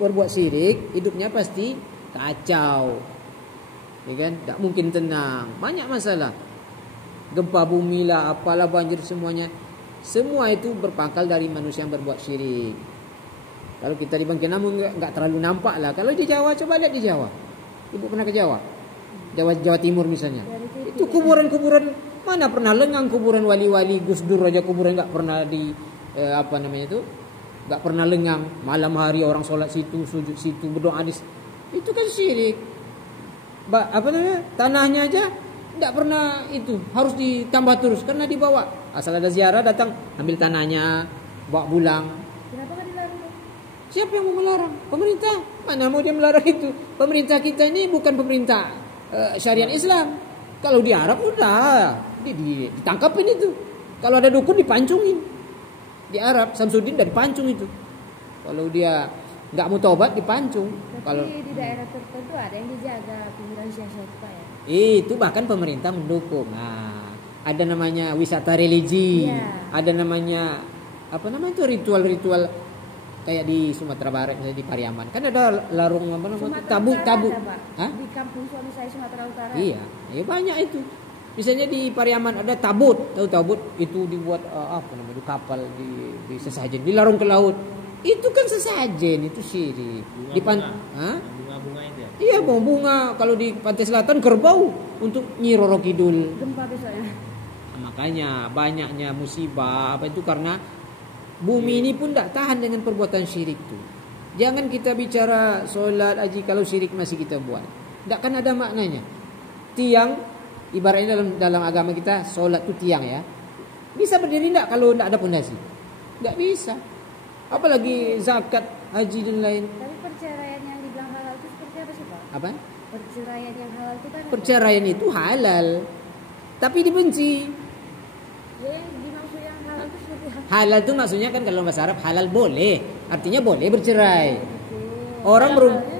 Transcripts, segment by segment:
berbuat syirik, hidupnya pasti kacau. Ya kan? Tak mungkin tenang. Banyak masalah. Gempa bumi lah, apalah, banjir, semuanya. Semua itu berpangkal dari manusia yang berbuat syirik. Kalau kita di Bangka Namun enggak terlalu nampak lah. Kalau di Jawa, coba lihat di Jawa. Ibu pernah ke Jawa? Jawa Timur misalnya. Itu kuburan-kuburan, mana pernah lengang kuburan wali-wali, Gus Dur aja kuburan enggak pernah di enggak pernah lengang. Malam hari orang sholat situ, sujud situ, berdoa di situ. Itu kan syirik. Tanahnya aja enggak pernah itu, harus ditambah terus karena dibawa. Asal ada ziarah datang, ambil tanahnya, bawa pulang. Kenapa kan dilarang? Siapa yang mau melarang? Pemerintah. Mana mau dia melarang itu? Pemerintah kita ini bukan pemerintah syariat Islam. Kalau di Arab udah ditangkapin itu. Kalau ada dukun dipancungin. Di Arab Samsudin dan dipancung itu. Kalau dia nggak mau tobat dipancung. Tapi Kalau di daerah tertentu ada yang dijaga pinggiran syah-syah itu, Pak, ya. itu bahkan pemerintah mendukung. Nah, ada namanya wisata religi. Iya. Ada namanya itu ritual-ritual kayak di Sumatera Barat, misalnya di Pariaman. Kan ada larung tabu. Hah? Di kampung suami saya Sumatera Utara. Iya, banyak itu. Misalnya di Pariaman ada tabut. Tahu tabut itu dibuat di kapal di sesajen, dilarung ke laut. Itu kan sesajen, itu syirik. Bunga-bunga itu ya? Iya, bunga. Kalau di pantai selatan kerbau untuk Nyi Roro Kidul. Gempa besoknya. Makanya banyaknya musibah itu karena bumi ini pun tidak tahan dengan perbuatan syirik itu. Jangan kita bicara solat haji kalau syirik masih kita buat. Tidak kan ada maknanya. Tiang, ibaratnya dalam agama kita solat itu tiang ya. Bisa berdiri tidak kalau tidak ada pondasi? Tidak bisa. Apalagi zakat, haji dan lain. Tapi perceraian yang dibilang halal itu seperti apa sih, Pak? Apa? Perceraian yang halal itu kan Perceraian itu halal, tapi dibenci. ya, yang dimaksud yang halal itu seperti apa? Halal itu maksudnya kan kalau bahasa Arab halal boleh, artinya boleh bercerai. Oke.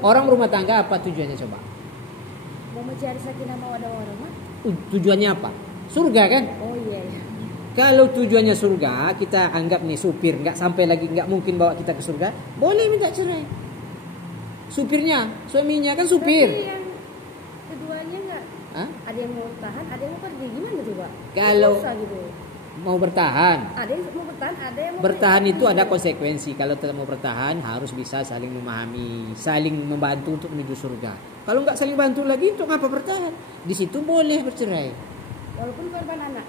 Orang berumah tangga apa tujuannya coba? Mau mencari sakinah mawaddah warahmah? Tujuannya apa? Surga kan? Oh iya. Kalau tujuannya surga, kita anggap nih supir nggak sampai lagi, nggak mungkin bawa kita ke surga, boleh minta cerai. Supirnya, suaminya kan supir. Tapi yang keduanya enggak. Hah? Ada yang mau tahan, ada yang mau pergi. Gimana tuh, Pak? Kalau Susah gitu. mau bertahan, Ada yang mau bertahan, ada yang mau bertahan pergi. itu ada konsekuensi. Kalau tidak mau bertahan harus bisa saling memahami, saling membantu untuk menuju surga. Kalau nggak saling bantu lagi, untuk apa bertahan? Di situ boleh bercerai. Walaupun korban anak.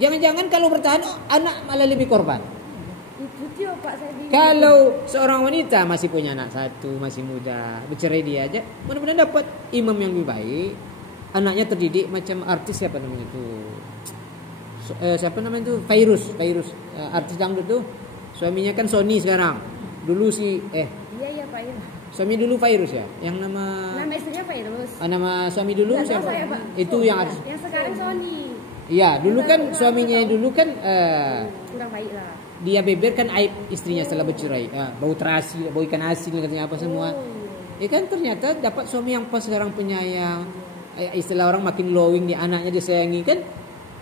Jangan-jangan kalau bertahan anak malah lebih korban. Itu dia, Pak, saya bingung. Kalau seorang wanita masih punya anak satu, masih muda, bercerai dia aja, mudah-mudahan dapat imam yang lebih baik. Anaknya terdidik macam artis siapa namanya itu? Fairuz, artis dangdut tuh. Suaminya kan Sony sekarang. Dulu Iya, Pak, iya. suami dulu Fairuz ya, yang nama istrinya Fairuz. nama suami dulu Nggak tahu siapa? saya, Pak. Itu Oh, yang iya. artis. Yang sekarang Sony. Iya, dulu kan suaminya dulu kan Kurang baik lah. dia beberkan aib istrinya setelah bercerai. Bau terasi, bau ikan asin katanya apa semua. Ya kan ternyata dapat suami yang pas, sekarang penyayang. Istilah orang makin glowing, di anaknya disayangi kan.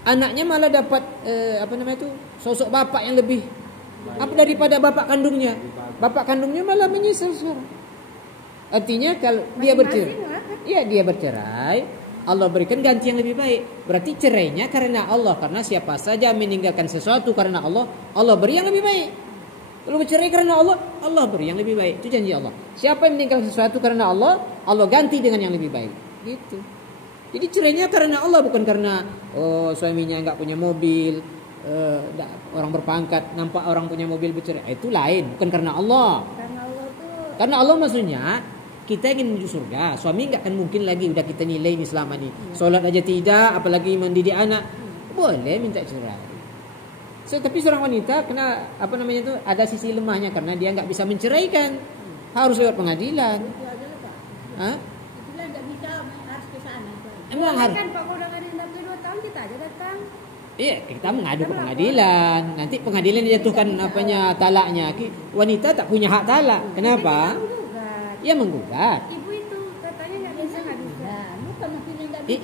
Anaknya malah dapat sosok bapak yang lebih daripada bapak kandungnya. Bapak kandungnya malah menyesal sekarang. Artinya kalau dia bercerai, dia bercerai, Allah berikan ganti yang lebih baik. Berarti cerainya karena Allah, karena siapa saja meninggalkan sesuatu karena Allah, Allah beri yang lebih baik. Kalau bercerai karena Allah, Allah beri yang lebih baik. Itu janji Allah. Siapa yang meninggalkan sesuatu karena Allah, Allah ganti dengan yang lebih baik. Gitu. Jadi cerainya karena Allah, bukan karena suaminya nggak punya mobil, orang berpangkat nampak orang punya mobil bercerai. Itu lain, bukan karena Allah. Karena Allah maksudnya kita ingin menuju surga, suami nggak akan mungkin lagi udah kita nilai ini selama ini. Sholat aja tidak, apalagi mendidik anak. Boleh minta cerai. Tapi seorang wanita kena ada sisi lemahnya karena dia nggak bisa menceraikan, harus lewat pengadilan. Hah? Emang harus. Kan Pak, kalau udah ngadain sampai 2 tahun kita aja datang. Iya, kita mengadu ke pengadilan. Nanti pengadilan dijatuhkan talaknya. Wanita tak punya hak talak. Kenapa? Ya menggugat. Ibu itu katanya nggak bisa.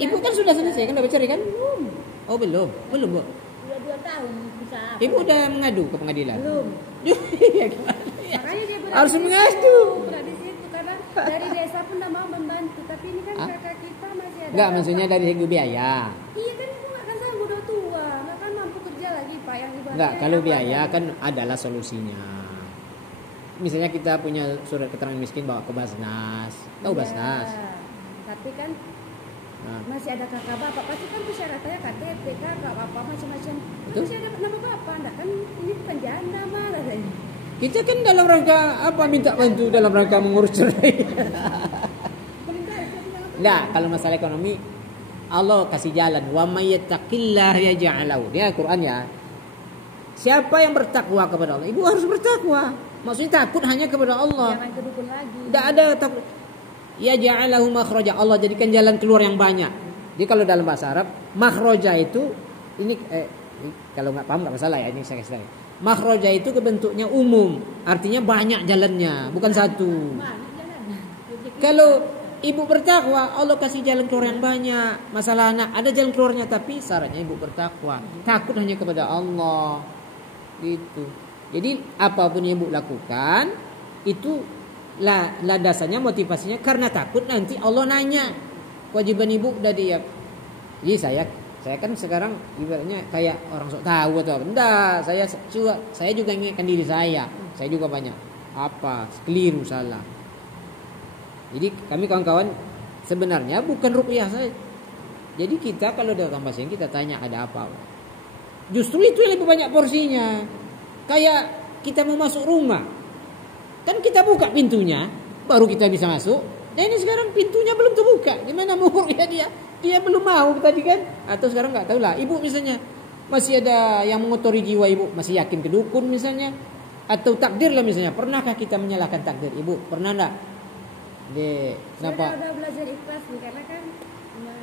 Ibu kan sudah selesai kan, udah bercerai kan? Belum. Oh belum, Bu. Udah 2 tahun bisa. Ibu udah mengadu ke pengadilan. Belum. Iya, gimana ya? Makanya dia Harus mengadu. Berat di situ karena dari desa pun udah mau membantu, tapi ini kan kakak kita masih ada. Enggak, maksudnya dari segi biaya. Iya kan ibu nggak kan sanggup udah tua, nggak kan mampu kerja lagi pak yang ibaratnya. Enggak, kalau apa biaya ada. kan adalah solusinya. Misalnya kita punya surat keterangan miskin bawa ke Basnas. Tahu Iya, Basnas? tapi kan Nah, masih ada kakak bapak, pasti kan persyaratannya KTP, kakak bapak macam-macam. Kan Betul. masih ada nama bapak, enggak kan ini bukan janda mah katanya. kita kan dalam rangka apa minta bantu dalam rangka mengurus cerai. Enggak, kalau masalah ekonomi Allah kasih jalan. Wa may yattaqillah yaj'al lahu. Dia Al-Qur'an ya. Siapa yang bertakwa kepada Allah? Ibu harus bertakwa. Maksudnya takut hanya kepada Allah. Jangan kedukun lagi. Tidak ada takut. Ya ja'alahu makhraja. Allah jadikan jalan keluar yang banyak. Jadi kalau dalam bahasa Arab, makhraja itu ini kalau nggak paham nggak masalah ya, ini saya kasih tahu. Makhraja itu kebentuknya umum, artinya banyak jalannya, bukan satu. Mana jalan? Kalau ibu bertakwa, Allah kasih jalan keluar yang banyak. Masalah anak ada jalan keluarnya, tapi syaratnya ibu bertakwa, takut hanya kepada Allah. Gitu. Jadi apapun yang ibu lakukan itu landasannya motivasinya karena takut nanti Allah nanya. Kewajiban ibu udah dia. Jadi saya kan sekarang ibaratnya kayak orang sok tahu atau apa. Enggak, saya juga ingatkan diri saya. Saya juga banyak apa keliru salah. Jadi kami kawan-kawan sebenarnya bukan ruqyah saja. Jadi kita kalau datang pasien kita tanya ada apa. Justru itu yang lebih banyak porsinya. Kayak kita mau masuk rumah. Kan kita buka pintunya baru kita bisa masuk. Nah ini sekarang pintunya belum terbuka. Gimana mau ruqyah dia? Dia belum mau tadi kan? Atau sekarang nggak tahu lah. Ibu misalnya masih ada yang mengotori jiwa ibu, masih yakin ke dukun misalnya, atau takdir lah misalnya. Pernahkah kita menyalahkan takdir ibu? Pernah enggak? Kenapa? Saya udah belajar ikhlas nih karena kan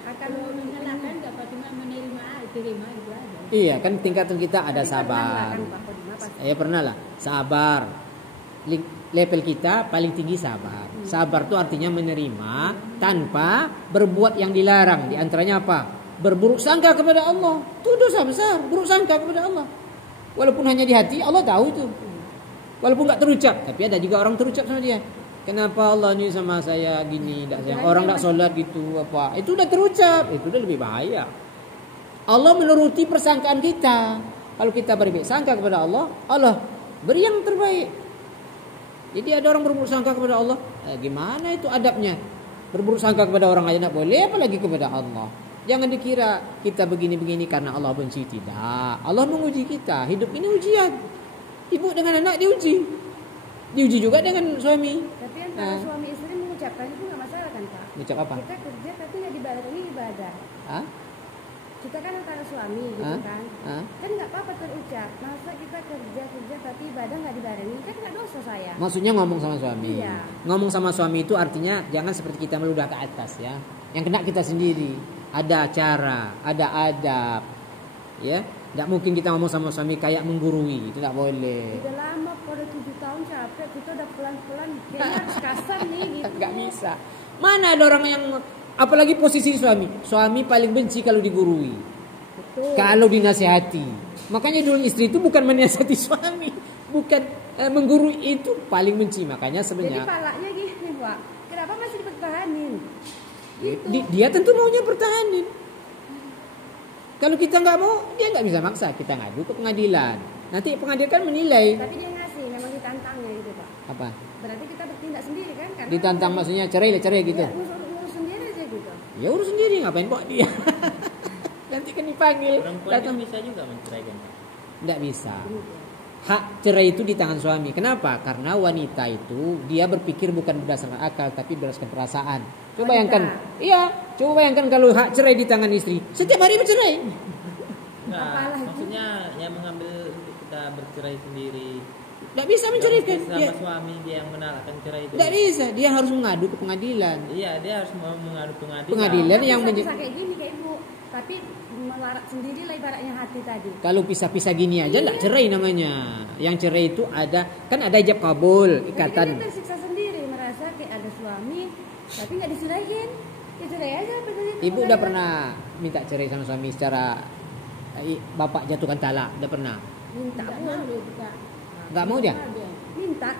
akan menyalahkan dapat cuma menerima terima itu aja. Iya kan tingkatan kita ada Tapi pernah lah sabar. kan, Pak Kodima pasti. Ya pernah lah sabar. Level kita paling tinggi sabar. Sabar itu artinya menerima tanpa berbuat yang dilarang. Di antaranya apa? Berburuk sangka kepada Allah. Itu dosa besar. Buruk sangka kepada Allah. Walaupun hanya di hati, Allah tahu itu. Walaupun nggak terucap, tapi ada juga orang terucap sama dia. Kenapa Allah ini sama saya gini? Orang nggak sholat gitu apa? Itu udah terucap. Itu udah lebih bahaya. Allah menuruti persangkaan kita. Kalau kita berbaik sangka kepada Allah, Allah beri yang terbaik. Jadi ada orang berburuk sangka kepada Allah, gimana itu adabnya? Berburuk sangka kepada orang lain tak boleh, apalagi kepada Allah. Jangan dikira kita begini-begini karena Allah benci, tidak. Allah menguji kita. Hidup ini ujian. Ibu dengan anak diuji. Diuji juga dengan suami. Tapi kan kalau suami istri mengucapkan itu nggak masalah kan Pak? Mengucap apa? Kita kerja tapi nggak dibalas, ini ibadah. Hah? Kita kan antara suami gitu kan. Kan nggak apa-apa terucap. Masa kita kerja tapi ibadah nggak dibarengi, kan nggak dosa saya. Maksudnya ngomong sama suami. Iya. Ngomong sama suami itu artinya jangan seperti kita meludah ke atas ya. Yang kena kita sendiri. Ada cara, ada adab. Ya, tidak mungkin kita ngomong sama suami kayak menggurui, itu tidak boleh. Udah lama, pada 7 tahun capek, kita udah pelan-pelan. Kayaknya harus kasar nih gitu. Nggak bisa. Mana ada orang yang apalagi posisi suami. Suami paling benci kalau digurui. Betul. Kalau dinasihati. Makanya dulu istri itu bukan menasihati suami, bukan menggurui, itu paling benci. Makanya Jadi sebenarnya palanya gini Pak, kenapa masih dipertahanin? Gitu. dia tentu maunya pertahanin. Kalau kita nggak mau, dia nggak bisa maksa. Kita ngadu ke pengadilan. Nanti pengadilan kan menilai. Tapi dia ngasih, memang ditantangnya gitu Pak. Apa? Berarti kita bertindak sendiri kan? Karena Ditantang maksudnya cerai gitu. Ya, ngurus sendiri aja gitu. Ya urus sendiri, ngapain bawa dia? Nanti kan dipanggil. Perempuan Datang. itu bisa juga menceraikan. Nggak bisa. Hak cerai itu di tangan suami. Kenapa? Karena wanita itu dia berpikir bukan berdasarkan akal tapi berdasarkan perasaan. Coba bayangkan, iya, coba bayangkan kalau hak cerai di tangan istri, setiap hari bercerai. Nah, Apalagi? maksudnya yang mengambil untuk kita bercerai sendiri. Nggak bisa menceraikan. Sama Dia, suami dia yang menalakkan cerai itu. nggak bisa. Dia harus mengadu ke pengadilan. Iya, dia harus mengadu pengadilan. Pengadilan Tapi yang bisa kayak gini kayak Ibu, tapi melarat sendiri lah ibaratnya hati tadi. kalau pisah-pisah gini aja nggak cerai namanya. Yang cerai itu ada, kan ada ijab kabul, Tapi ikatan. dia tersiksa sendiri, merasa kayak ada suami, tapi nggak diceraiin. Ya cerai aja betul itu. Ibu udah pernah minta cerai sama suami secara bapak jatuhkan talak, udah pernah? minta Tidak pun, mau dia buka. Nggak mau dia? minta.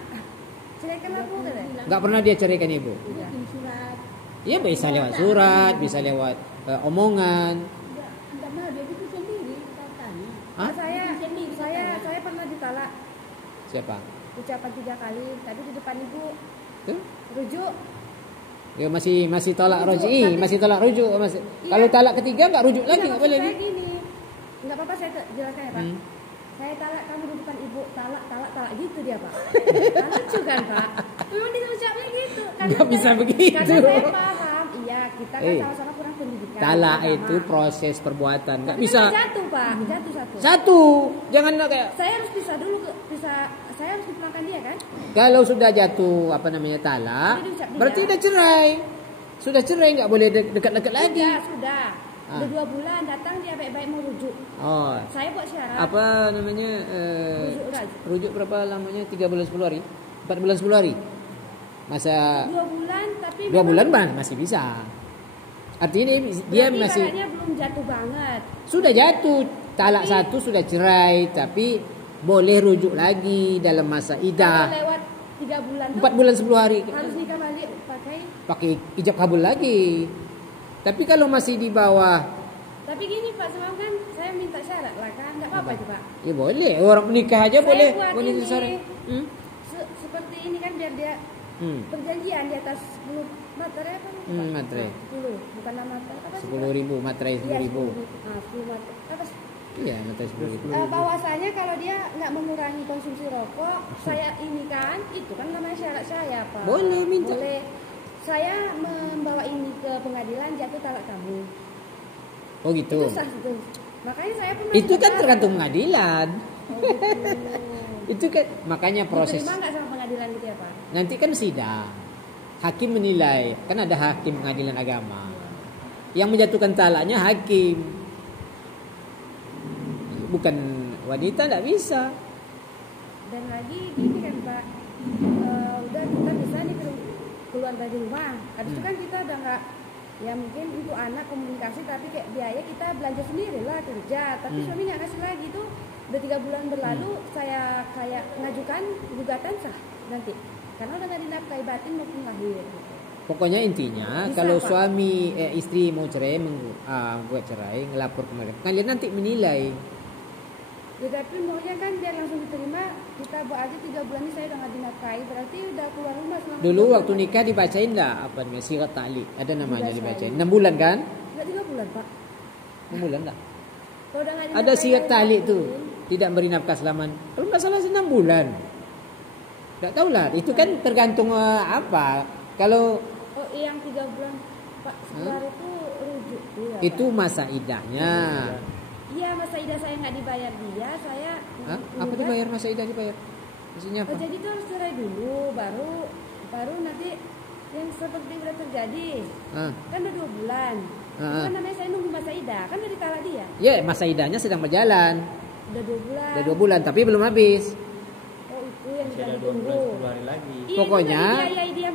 ceraikan aku kan? Nggak pernah dia ceraikan ibu. Bikin surat. Iya bisa lewat surat, bisa lewat omongan. Enggak mau dia bikin sendiri katanya. Hah? Saya pernah ditalak Siapa? ucapan 3 kali, tapi di depan ibu Tuh? rujuk. Ya masih tolak Rujuk, rujuk. tapi- Masih tolak rujuk masih. Iya. Kalau talak ketiga nggak rujuk lagi, Iya, nggak maksud boleh. saya gini, nggak apa-apa saya jelaskan ya Pak. Hmm. Saya talak kamu di depan ibu, talak gitu dia Pak. Lucu kan Pak? Memang dia ucapnya gitu. Nggak bisa begitu. Karena saya paham, iya kita kan sama-sama kurang pendidikan. Talak agama. itu proses perbuatan, nggak Tapi bisa kan jatuh Pak, jatuh satu. satu. Jangan kayak Saya harus pisah dulu, saya harus dipulangkan dia kan? kalau sudah jatuh apa namanya talak, Jadi diucap dia. berarti udah cerai. Sudah cerai nggak boleh dekat-dekat lagi. Sudah. Udah 2 bulan datang dia baik-baik mau rujuk. Oh, Saya buat syarat. apa namanya? Rujuk. Rujuk berapa lamanya? 3 bulan 10 hari? 4 bulan 10 hari? Masa 2 bulan tapi 2 bulan masih bisa. Artinya dia berarti masih talaknya belum jatuh banget. sudah jatuh talak satu sudah cerai tapi boleh rujuk lagi dalam masa Kalau idah lewat 3 bulan 4 bulan 10 hari harus nikah balik pakai ijab kabul lagi. Tapi kalau masih di bawah tapi gini Pak, semalam kan saya minta syarat lah kan, nggak apa-apa itu Pak. ya boleh orang menikah aja Saya boleh buat boleh ini, syarat. seperti ini kan biar dia perjanjian di atas 10 materai apa? Materai. 10, bukan 6 materai apa sih? 10.000 materai 10.000. Nah, 10 materai. Apa sih? Iya materai 10.000. Bahwasanya kalau dia nggak mengurangi konsumsi rokok, saya ini kan, itu kan namanya syarat saya Pak. Boleh, minta. Boleh. Saya membawa ini ke pengadilan jatuh talak kamu. Oh gitu. Itu sah itu. Makanya saya pun Itu kan tergantung pengadilan. Oh, gitu. Itu kan makanya proses. Diterima nggak sama pengadilan gitu ya Pak? Nanti kan sidang. Hakim menilai, kan ada hakim pengadilan agama. Yang menjatuhkan talaknya hakim. Bukan wanita, tidak bisa. Dan lagi gini kan Pak, udah kita bisa nih keluar dari rumah. Habis itu kan kita udah nggak, ya mungkin untuk anak komunikasi, tapi kayak biaya kita belanja sendiri lah kerja. Tapi suami nggak kasih lagi tuh. Udah 3 bulan berlalu, saya kayak ngajukan gugatan sah nanti. Karena udah nggak dinafkahi batin maupun lahir. Pokoknya intinya Bisa, kalau Pak. suami istri mau cerai, buat cerai, ngelapor kalian nanti menilai. Ya, tapi maunya kan biar langsung diterima, kita buat aja 3 bulan ini saya udah nggak dinafkahi, berarti udah keluar rumah selama Dulu 3 waktu bulan. nikah dibacain enggak apa namanya sirat ta'liq? Ada namanya Dibacain. dibacain. 6 bulan kan? Nggak 3 bulan Pak. 6 bulan enggak? Kalau udah nggak Ada dinafkahi sirat dari ta'liq tuh. batin, Tidak beri nafkah selama kalau enggak salah 6 bulan. Enggak tahu lah, itu kan tergantung apa. Kalau Oh, yang 3 bulan Pak sebentar itu rujuk ya, itu Pak? masa idahnya. Iya, masa idah saya nggak dibayar dia, saya Hah? Apa dibayar masa idah dibayar? Maksudnya apa? Jadi itu harus cerai dulu, baru nanti yang seperti udah terjadi. Ah. Kan udah 2 bulan. Itu kan namanya saya nunggu masa idah, kan udah ditalak dia. Ya, masa idahnya sedang berjalan. Udah 2 bulan. Udah 2 bulan tapi belum habis. Oh, itu yang Masih sedang ada 2 bulan ditunggu. 10 hari lagi. Iya, Pokoknya- itu nggak dibiayai dia